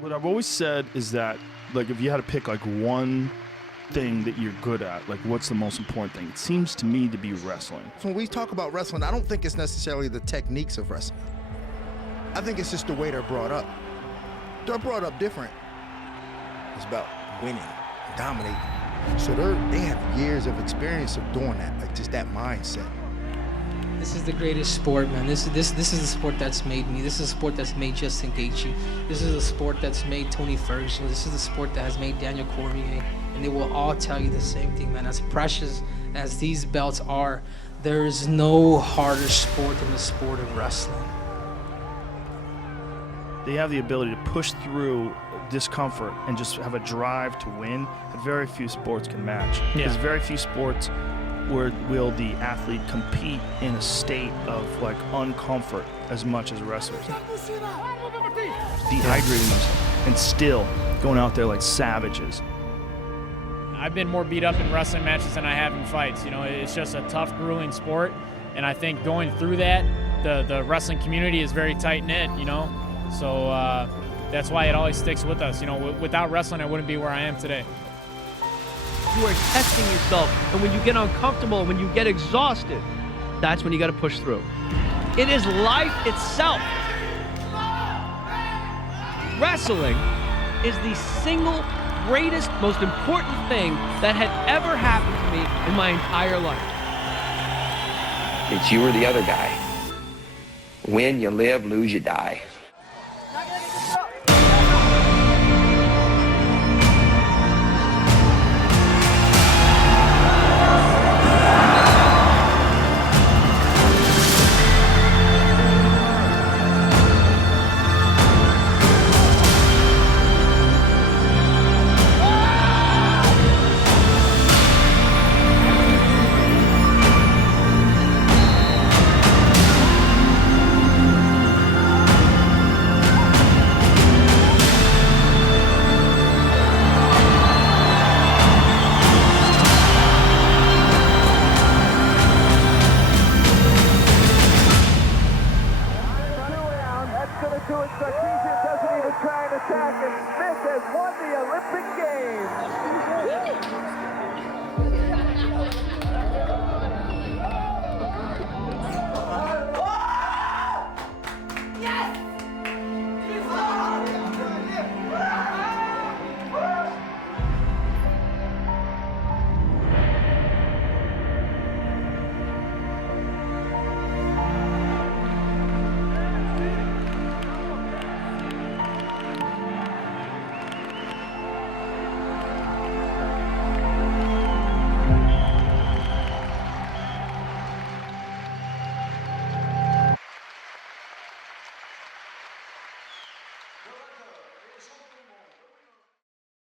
What I've always said is that, like, if you had to pick like one thing that you're good at, like, what's the most important thing? It seems to me to be wrestling. When we talk about wrestling, I don't think it's necessarily the techniques of wrestling. I think it's just the way they're brought up. They're brought up different. It's about winning, dominating. So they have years of experience of doing that, like just that mindset. This is the greatest sport, man. This is the sport that's made me. This is a sport that's made Justin Gaethje. This is a sport that's made Tony Ferguson. This is the sport that has made Daniel Cormier. And they will all tell you the same thing, man. As precious as these belts are, there is no harder sport than the sport of wrestling. They have the ability to push through discomfort and just have a drive to win that very few sports can match. Because very few sports where will the athlete compete in a state of like uncomfort as much as wrestlers. Dehydrating themselves and still going out there like savages. I've been more beat up in wrestling matches than I have in fights. You know, it's just a tough, grueling sport, and I think going through that, the wrestling community is very tight-knit, you know, so that's why it always sticks with us. You know, without wrestling, I wouldn't be where I am today. You are testing yourself, and when you get uncomfortable, when you get exhausted, that's when you got to push through. It is life itself. Wrestling is the single greatest, most important thing that had ever happened to me in my entire life. It's you or the other guy. Win, you live, lose, you die.